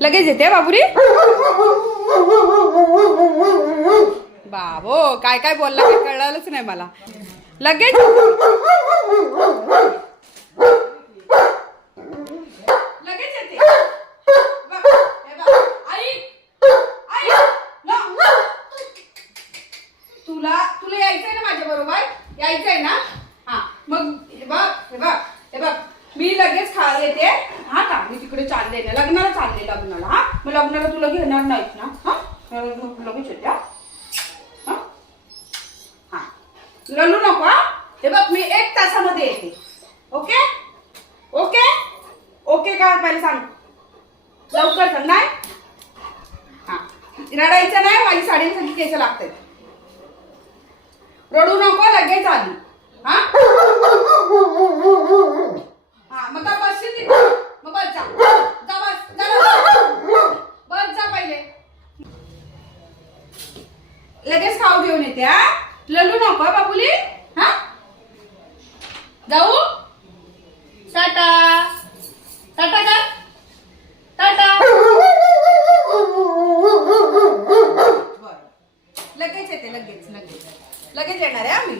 लगेच येते बाबुरी बाबो काय काय बोलला काय कळलंच नाही मला. लगेच? लगेच येते. तुला तुला यायचंय ना माझ्या बरोबर यायचंय ना? हा मग हे बघ मी लगेच खा येते हा का मी तिकडे चालले ना लग्नाला चालले लग्नाला हा? मग लग्नाला तुला घेणार नाहीत ना हा? लगेच येते हा? हा? नको हा? हे बघ मी एक तासामध्ये येते. ओके? ओके? ओके का? पहिले सांग. लवकर सांग नाही? हा. रडायचं नाही माझी साडी सगळी केस लागतात. रडू नको लगेच आली. हा? लगेच खाऊ घेऊन येते हा? ललू नको बाबुली? हा? जाऊ? टाटा. टाटा कर. टाटा. बरं. लगेच येते लगेच लगेच. लगेच येणार आहे आम्ही